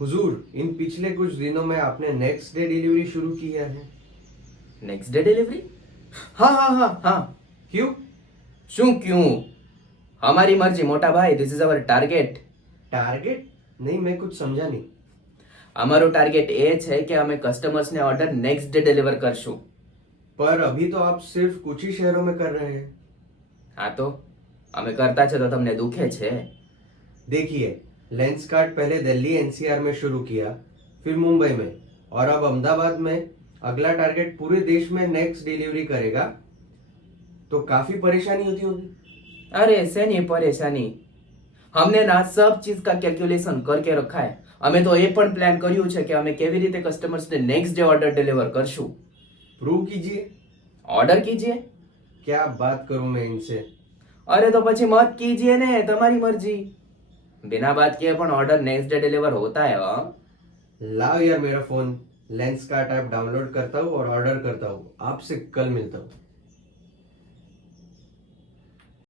हुजूर, इन पिछले कुछ दिनों में आपने नेक्स्ट डे डिलीवरी शुरू किया है। Next day delivery? હા હા હા હા. क्यों? શું ક્યું? हमारी मर्जी मोटा भाई, this is our target. Target? नहीं, मैं कुछ समझा नहीं। અમારું ટાર્ગેટ એ છે કે અમે કસ્ટમર્સને ઓર્ડર નેક્સ્ટ ડે ડિલિવર કરશું. पर अभी तो आप सिर्फ कुछ ही शहरों में कर रहे हैं। હા તો અમે करता છે તો તમને દુખે છે? देखिए, लेंसकार्ट पहले दिल्ली एनसीआर में शुरू किया, फिर मुंबई में, और अब अहमदाबाद में। अगला टारगेट पूरे देश में नेक्स्ट डिलीवरी करेगा, तो काफी परेशानी होती होगी। अरे શેની પરેશાની? हमने ना सब चीज का कैलकुलेशन करके रखा है. અમે તો એ પણ પ્લાન કર્યું છે કે અમે કેવી રીતે કસ્ટમર્સને નેક્સ્ટ ડે ઓર્ડર ડિલિવર કરશું. प्रूव कीजिए। ઓર્ડર કીજીએ? क्या बात करूं मैं इनसे। अरे तो પછી मत कीजिए ने, તમારી मर्जी. बिना बात किए પણ ऑर्डर नेक्स्ट डे डिलीवर होता है. हाँ, लाओ यार मेरा फोन, लेंसकार्ट ऐप डाउनलोड करता हूँ और ऑर्डर करता हूँ। आपसे कल मिलता हूँ।